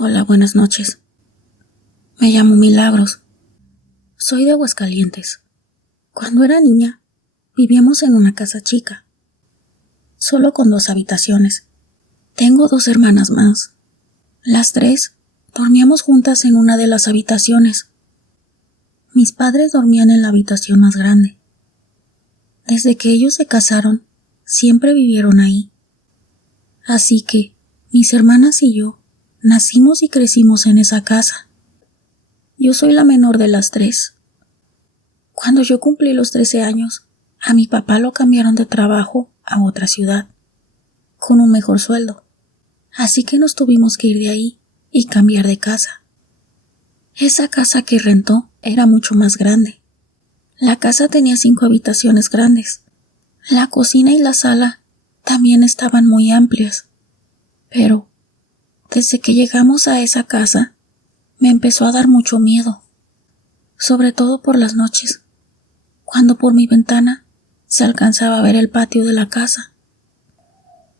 Hola, buenas noches. Me llamo Milagros. Soy de Aguascalientes. Cuando era niña, vivíamos en una casa chica, solo con 2 habitaciones. Tengo 2 hermanas más. Las 3 dormíamos juntas en una de las habitaciones. Mis padres dormían en la habitación más grande. Desde que ellos se casaron, siempre vivieron ahí. Así que mis hermanas y yo nacimos y crecimos en esa casa. Yo soy la menor de las 3. Cuando yo cumplí los 13 años, a mi papá lo cambiaron de trabajo a otra ciudad, con un mejor sueldo. Así que nos tuvimos que ir de ahí y cambiar de casa. Esa casa que rentó era mucho más grande. La casa tenía 5 habitaciones grandes. La cocina y la sala también estaban muy amplias. Pero, desde que llegamos a esa casa, me empezó a dar mucho miedo, sobre todo por las noches, cuando por mi ventana se alcanzaba a ver el patio de la casa,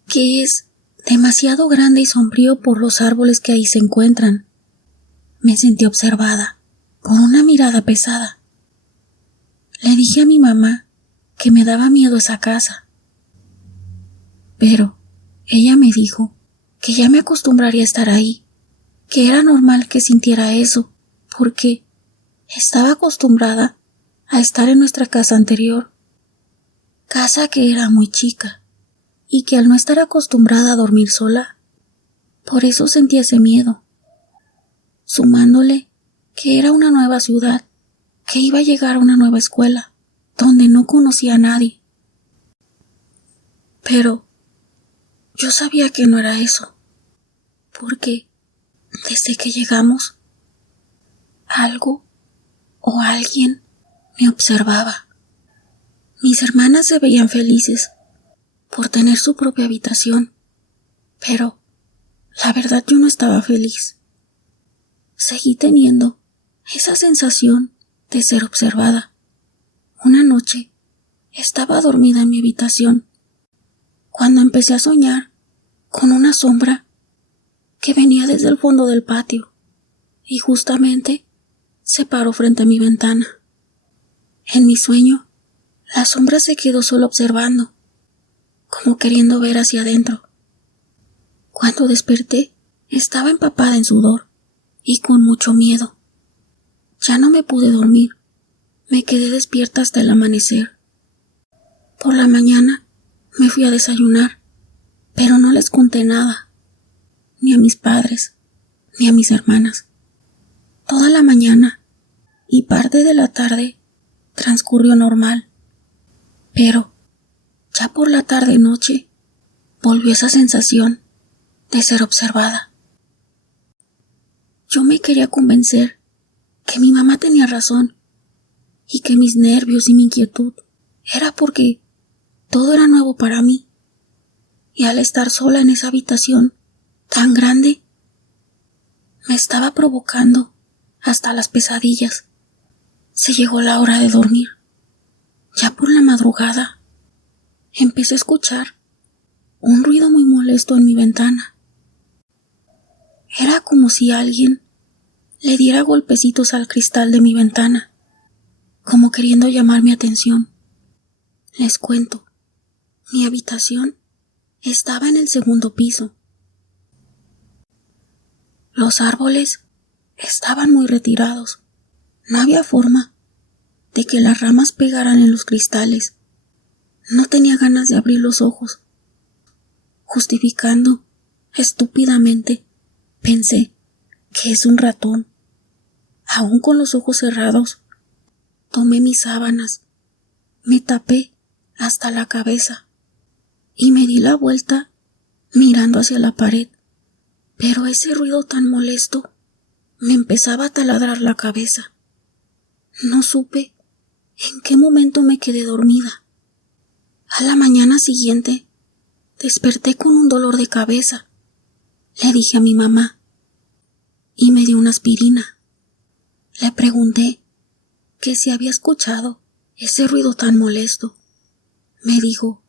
que es demasiado grande y sombrío por los árboles que ahí se encuentran. Me sentí observada, con una mirada pesada. Le dije a mi mamá que me daba miedo esa casa, pero ella me dijo que ya me acostumbraría a estar ahí, que era normal que sintiera eso, porque estaba acostumbrada a estar en nuestra casa anterior, casa que era muy chica, y que al no estar acostumbrada a dormir sola, por eso sentía ese miedo, sumándole que era una nueva ciudad, que iba a llegar a una nueva escuela, donde no conocía a nadie. Pero yo sabía que no era eso, porque desde que llegamos, algo o alguien me observaba. Mis hermanas se veían felices por tener su propia habitación, pero la verdad yo no estaba feliz. Seguí teniendo esa sensación de ser observada. Una noche estaba dormida en mi habitación cuando empecé a soñar con una sombra que venía desde el fondo del patio y justamente se paró frente a mi ventana. En mi sueño, la sombra se quedó solo observando, como queriendo ver hacia adentro. Cuando desperté, estaba empapada en sudor y con mucho miedo. Ya no me pude dormir. Me quedé despierta hasta el amanecer. Por la mañana me fui a desayunar, pero no les conté nada, ni a mis padres, ni a mis hermanas. Toda la mañana y parte de la tarde transcurrió normal, pero ya por la tarde-noche volvió esa sensación de ser observada. Yo me quería convencer que mi mamá tenía razón y que mis nervios y mi inquietud era porque todo era nuevo para mí, y al estar sola en esa habitación tan grande me estaba provocando hasta las pesadillas. Se llegó la hora de dormir. Ya por la madrugada empecé a escuchar un ruido muy molesto en mi ventana. Era como si alguien le diera golpecitos al cristal de mi ventana, como queriendo llamar mi atención. Les cuento, mi habitación estaba en el 2.º piso. Los árboles estaban muy retirados. No había forma de que las ramas pegaran en los cristales. No tenía ganas de abrir los ojos. Justificando estúpidamente, pensé que es un ratón. Aún con los ojos cerrados, tomé mis sábanas, me tapé hasta la cabeza y me di la vuelta mirando hacia la pared. Pero ese ruido tan molesto me empezaba a taladrar la cabeza. No supe en qué momento me quedé dormida. A la mañana siguiente desperté con un dolor de cabeza. Le dije a mi mamá y me dio una aspirina. Le pregunté que si había escuchado ese ruido tan molesto. Me dijo,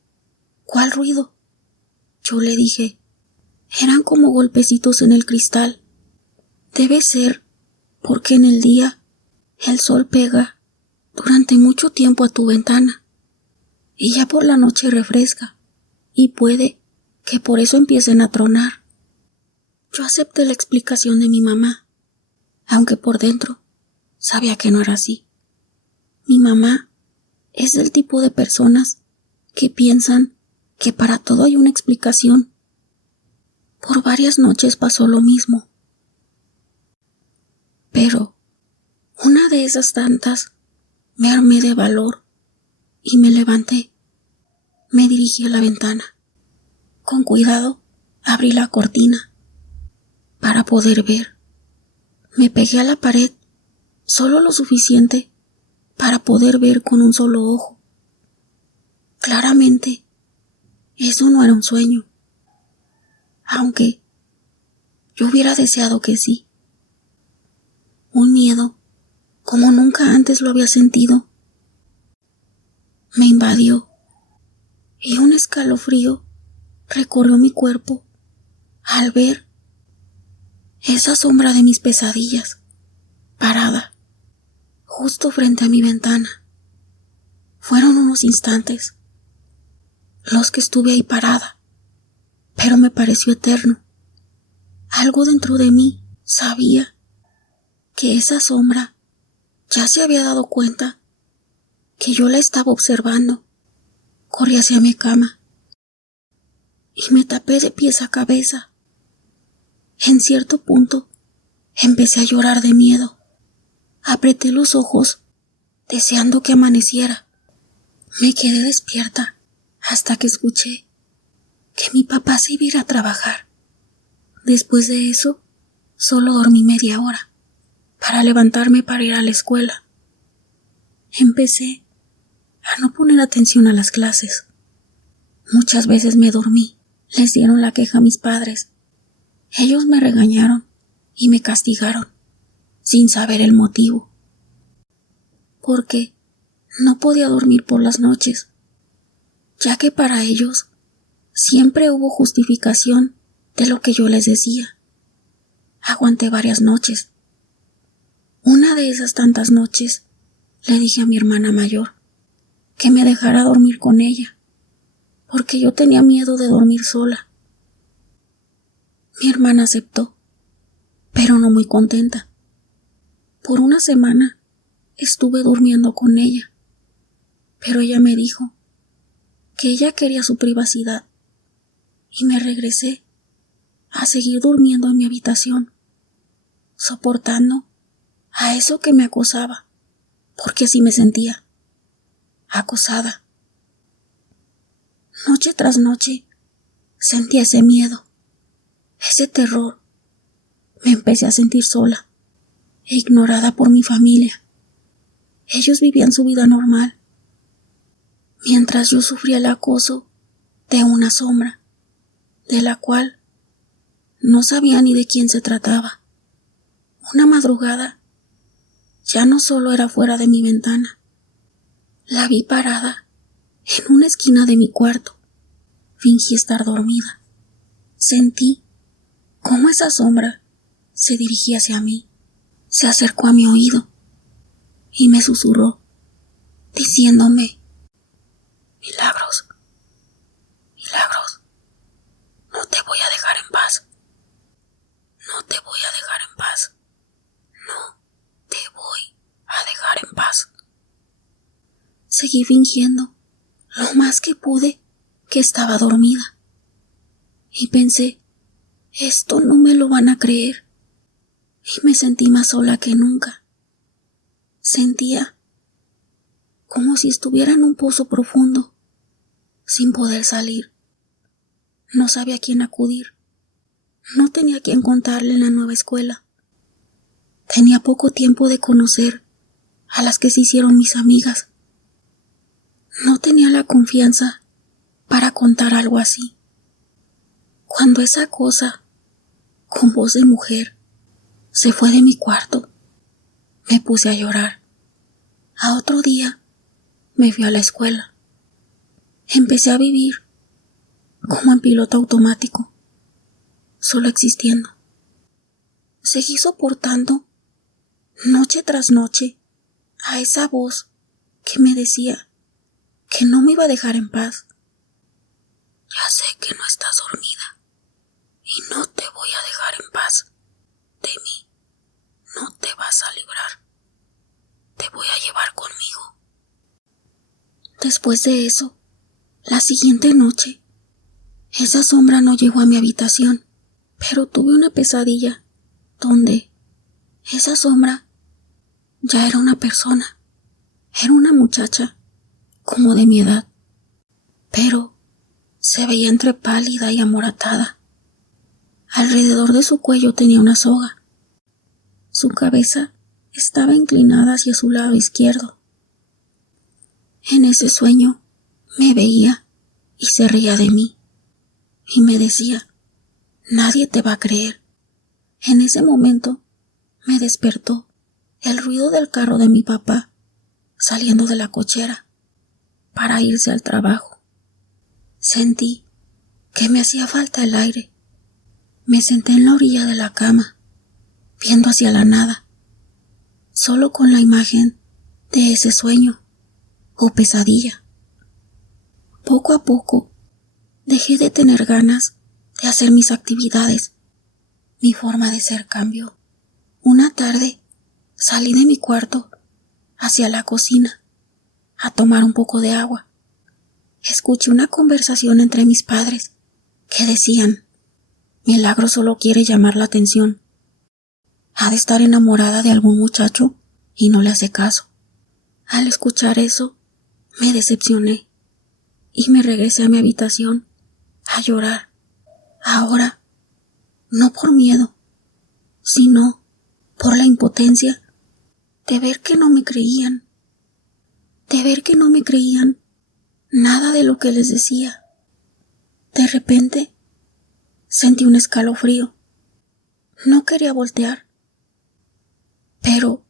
¿cuál ruido? Yo le dije, eran como golpecitos en el cristal. Debe ser porque en el día el sol pega durante mucho tiempo a tu ventana y ya por la noche refresca, y puede que por eso empiecen a tronar. Yo acepté la explicación de mi mamá, aunque por dentro sabía que no era así. Mi mamá es del tipo de personas que piensan que para todo hay una explicación. Por varias noches pasó lo mismo. Pero una de esas tantas me armé de valor y me levanté. Me dirigí a la ventana. Con cuidado abrí la cortina para poder ver. Me pegué a la pared solo lo suficiente para poder ver con un solo ojo. Claramente, eso no era un sueño, aunque yo hubiera deseado que sí. Un miedo, como nunca antes lo había sentido, me invadió y un escalofrío recorrió mi cuerpo al ver esa sombra de mis pesadillas, parada, justo frente a mi ventana. Fueron unos instantes los que estuve ahí parada, pero me pareció eterno. Algo dentro de mí sabía que esa sombra ya se había dado cuenta que yo la estaba observando. Corrí hacia mi cama y me tapé de pies a cabeza. En cierto punto empecé a llorar de miedo. Apreté los ojos deseando que amaneciera. Me quedé despierta hasta que escuché que mi papá se iba a ir a trabajar. Después de eso, solo dormí media hora para levantarme para ir a la escuela. Empecé a no poner atención a las clases. Muchas veces me dormí. Les dieron la queja a mis padres. Ellos me regañaron y me castigaron sin saber el motivo. Porque no podía dormir por las noches, ya que para ellos siempre hubo justificación de lo que yo les decía. Aguanté varias noches. Una de esas tantas noches le dije a mi hermana mayor que me dejara dormir con ella, porque yo tenía miedo de dormir sola. Mi hermana aceptó, pero no muy contenta. Por una semana estuve durmiendo con ella, pero ella me dijo que ella quería su privacidad y me regresé a seguir durmiendo en mi habitación, soportando a eso que me acosaba, porque así me sentía, acosada. Noche tras noche sentía ese miedo, ese terror. Me empecé a sentir sola e ignorada por mi familia. Ellos vivían su vida normal, mientras yo sufría el acoso de una sombra, de la cual no sabía ni de quién se trataba. Una madrugada ya no solo era fuera de mi ventana, la vi parada en una esquina de mi cuarto. Fingí estar dormida. Sentí cómo esa sombra se dirigía hacia mí, se acercó a mi oído y me susurró, diciéndome: Milagros, Milagros, no te voy a dejar en paz. No te voy a dejar en paz. No te voy a dejar en paz. Seguí fingiendo lo más que pude que estaba dormida. Y pensé, esto no me lo van a creer. Y me sentí más sola que nunca. Sentía como si estuviera en un pozo profundo, sin poder salir. No sabía a quién acudir. No tenía a quién contarle en la nueva escuela. Tenía poco tiempo de conocer a las que se hicieron mis amigas. No tenía la confianza para contar algo así. Cuando esa cosa, con voz de mujer, se fue de mi cuarto, me puse a llorar. A otro día, me fui a la escuela. Empecé a vivir como en piloto automático, solo existiendo. seguí soportando, noche tras noche, a esa voz que me decía que no me iba a dejar en paz. Ya sé que no estás dormida y no te voy a dejar en paz. De mí no te vas a librar. Te voy a llevar conmigo. Después de eso, la siguiente noche, esa sombra no llegó a mi habitación, pero tuve una pesadilla donde esa sombra ya era una persona. Era una muchacha, como de mi edad, pero se veía entre pálida y amoratada. Alrededor de su cuello tenía una soga. Su cabeza estaba inclinada hacia su lado izquierdo. En ese sueño me veía y se reía de mí y me decía: nadie te va a creer. En ese momento me despertó el ruido del carro de mi papá saliendo de la cochera para irse al trabajo. Sentí que me hacía falta el aire. Me senté en la orilla de la cama, viendo hacia la nada, solo con la imagen de ese sueño o pesadilla. Poco a poco dejé de tener ganas de hacer mis actividades. Mi forma de ser cambió. Una tarde salí de mi cuarto hacia la cocina a tomar un poco de agua. Escuché una conversación entre mis padres que decían: Milagro solo quiere llamar la atención. Ha de estar enamorada de algún muchacho y no le hace caso. Al escuchar eso, me decepcioné y me regresé a mi habitación a llorar. Ahora, no por miedo, sino por la impotencia de ver que no me creían, nada de lo que les decía. De repente, sentí un escalofrío. No quería voltear, pero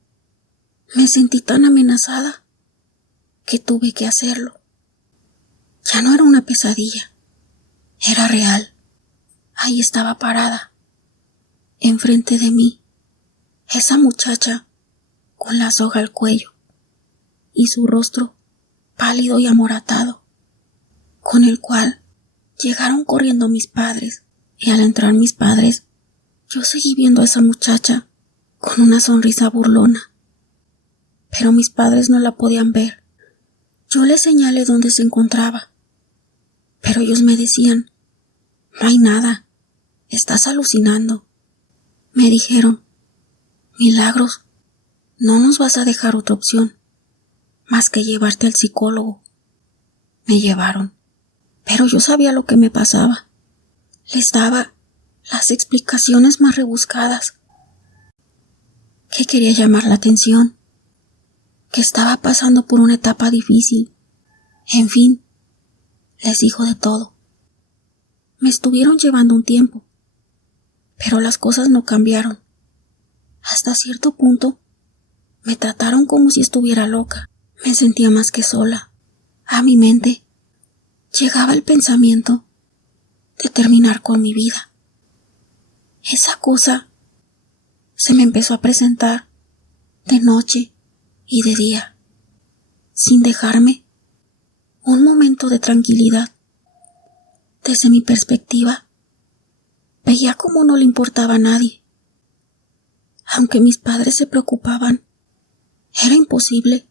me sentí tan amenazada que tuve que hacerlo. Ya no era una pesadilla, era real. Ahí estaba parada, enfrente de mí, esa muchacha con la soga al cuello y su rostro pálido y amoratado, con el cual llegaron corriendo mis padres, y al entrar mis padres, yo seguí viendo a esa muchacha con una sonrisa burlona. Pero mis padres no la podían ver. Yo les señalé dónde se encontraba, pero ellos me decían: no hay nada, estás alucinando. Me dijeron: Milagros, no nos vas a dejar otra opción más que llevarte al psicólogo. Me llevaron, pero yo sabía lo que me pasaba. Les daba las explicaciones más rebuscadas, que quería llamar la atención, que estaba pasando por una etapa difícil. En fin, les dijo de todo. Me estuvieron llevando un tiempo, pero las cosas no cambiaron. Hasta cierto punto, me trataron como si estuviera loca. Me sentía más que sola. A mi mente llegaba el pensamiento de terminar con mi vida. Esa cosa se me empezó a presentar de noche y de día, sin dejarme un momento de tranquilidad. Desde mi perspectiva, veía como no le importaba a nadie. Aunque mis padres se preocupaban, era imposible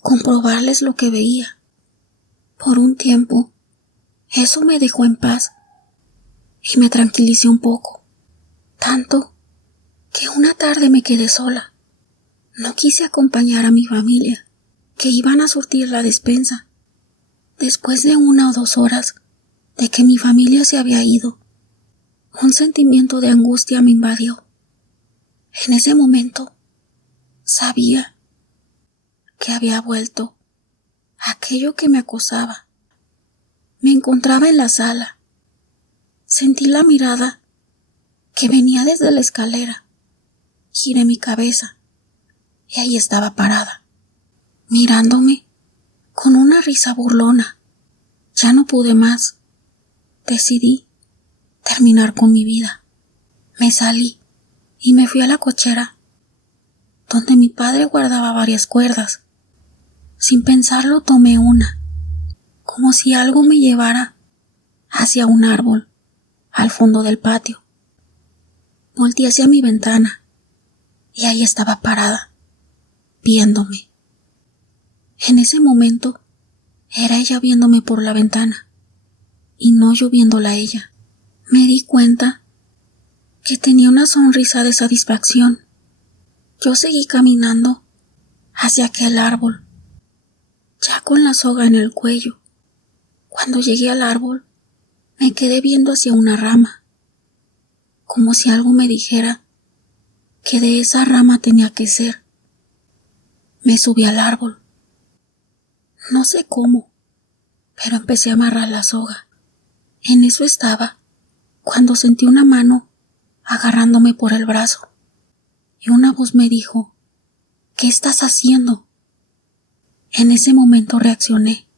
comprobarles lo que veía. Por un tiempo, eso me dejó en paz y me tranquilicé un poco, tanto que una tarde me quedé sola. No quise acompañar a mi familia, que iban a surtir la despensa. Después de 1 o 2 horas de que mi familia se había ido, un sentimiento de angustia me invadió. En ese momento, sabía que había vuelto aquello que me acosaba. Me encontraba en la sala. Sentí la mirada que venía desde la escalera. Giré mi cabeza y ahí estaba parada, mirándome con una risa burlona. Ya no pude más. Decidí terminar con mi vida. Me salí y me fui a la cochera, donde mi padre guardaba varias cuerdas. Sin pensarlo tomé una, como si algo me llevara hacia un árbol, al fondo del patio. Volteé hacia mi ventana y ahí estaba parada, viéndome. En ese momento era ella viéndome por la ventana y no yo viéndola a ella. Me di cuenta que tenía una sonrisa de satisfacción. Yo seguí caminando hacia aquel árbol, ya con la soga en el cuello. Cuando llegué al árbol, me quedé viendo hacia una rama, como si algo me dijera que de esa rama tenía que ser. Me subí al árbol. No sé cómo, pero empecé a amarrar la soga. En eso estaba, cuando sentí una mano agarrándome por el brazo, y una voz me dijo: ¿qué estás haciendo? En ese momento reaccioné.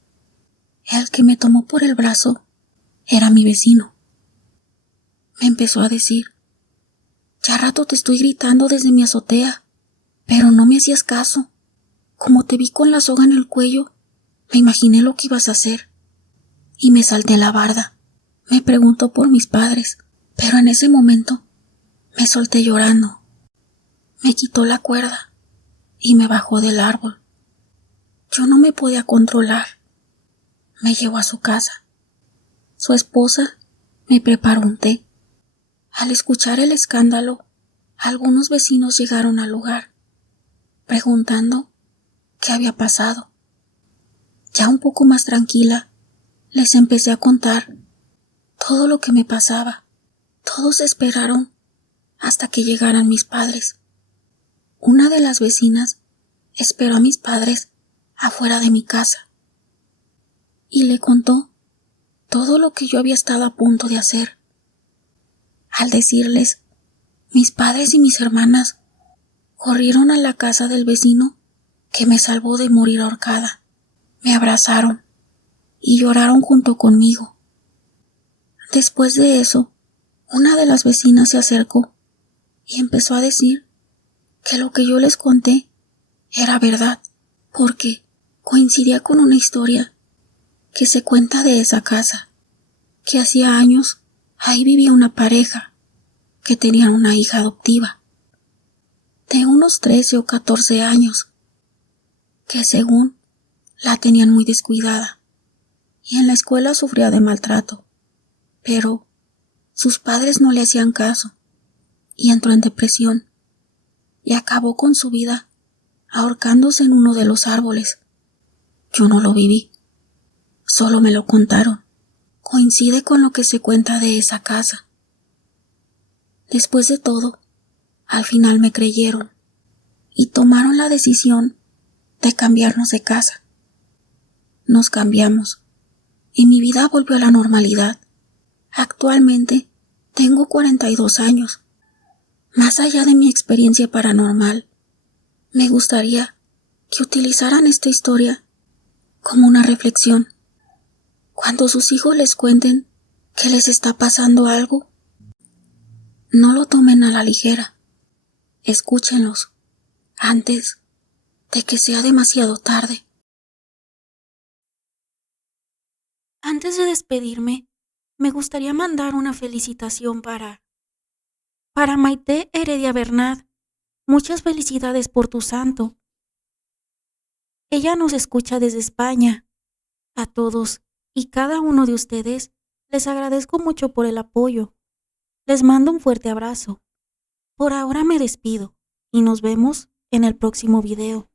El que me tomó por el brazo era mi vecino. Me empezó a decir: ya rato te estoy gritando desde mi azotea, pero no me hacías caso. Como te vi con la soga en el cuello, me imaginé lo que ibas a hacer y me salté la barda. Me preguntó por mis padres, pero en ese momento me solté llorando. Me quitó la cuerda y me bajó del árbol. Yo no me podía controlar. Me llevó a su casa. Su esposa me preparó un té. Al escuchar el escándalo, algunos vecinos llegaron al lugar, preguntando qué había pasado. Ya un poco más tranquila, les empecé a contar todo lo que me pasaba. Todos esperaron hasta que llegaran mis padres. Una de las vecinas esperó a mis padres afuera de mi casa y le contó todo lo que yo había estado a punto de hacer. Al decirles, mis padres y mis hermanas corrieron a la casa del vecino que me salvó de morir ahorcada. Me abrazaron y lloraron junto conmigo. Después de eso, una de las vecinas se acercó y empezó a decir que lo que yo les conté era verdad, porque coincidía con una historia que se cuenta de esa casa, que hacía años ahí vivía una pareja que tenían una hija adoptiva de unos 13 o 14 años, que según la tenían muy descuidada y en la escuela sufría de maltrato, pero sus padres no le hacían caso y entró en depresión y acabó con su vida ahorcándose en uno de los árboles. Yo no lo viví, solo me lo contaron. Coincide con lo que se cuenta de esa casa. Después de todo, al final me creyeron y tomaron la decisión de cambiarnos de casa. Nos cambiamos y mi vida volvió a la normalidad. Actualmente tengo 42 años. Más allá de mi experiencia paranormal, me gustaría que utilizaran esta historia como una reflexión. Cuando sus hijos les cuenten que les está pasando algo, no lo tomen a la ligera. Escúchenlos antes de que sea demasiado tarde. Antes de despedirme, me gustaría mandar una felicitación para Maite Heredia Bernat. Muchas felicidades por tu santo. Ella nos escucha desde España. A todos y cada uno de ustedes les agradezco mucho por el apoyo. Les mando un fuerte abrazo. Por ahora me despido y nos vemos en el próximo video.